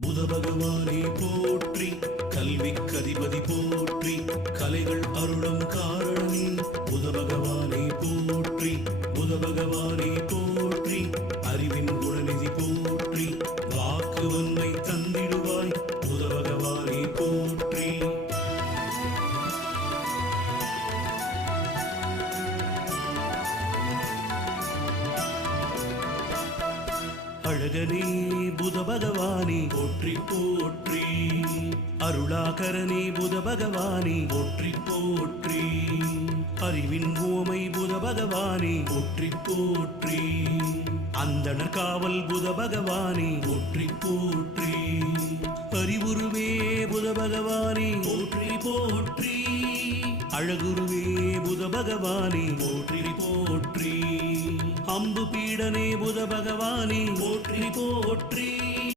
புத பகவானே போற்றி, கல்வி கதிபதி போற்றி, கலைகள் அருளும் காரணமே புத பகவானே போற்றி. புத பகவானே போற்றி, அறிவின் குணநிதி போற்றி, வாக்கு வன்மை தந்திடுவாய் புத பகவானே போற்றி. அழகனே புத பகவானே போற்றி போற்றி, அருளாகரனே புத பகவானே போற்றி போற்றி, அறிவின் ஓமை புத பகவானே போற்றி போற்றி, அந்தணர் காவல் புத பகவானே போற்றி போற்றி, அறிவுருவே புத பகவானே போற்றி போற்றி, அழகுருவே புத பகவானே போற்றி போற்றி, அம்பு பீடனே புத பகவானே போற்றி போற்றி,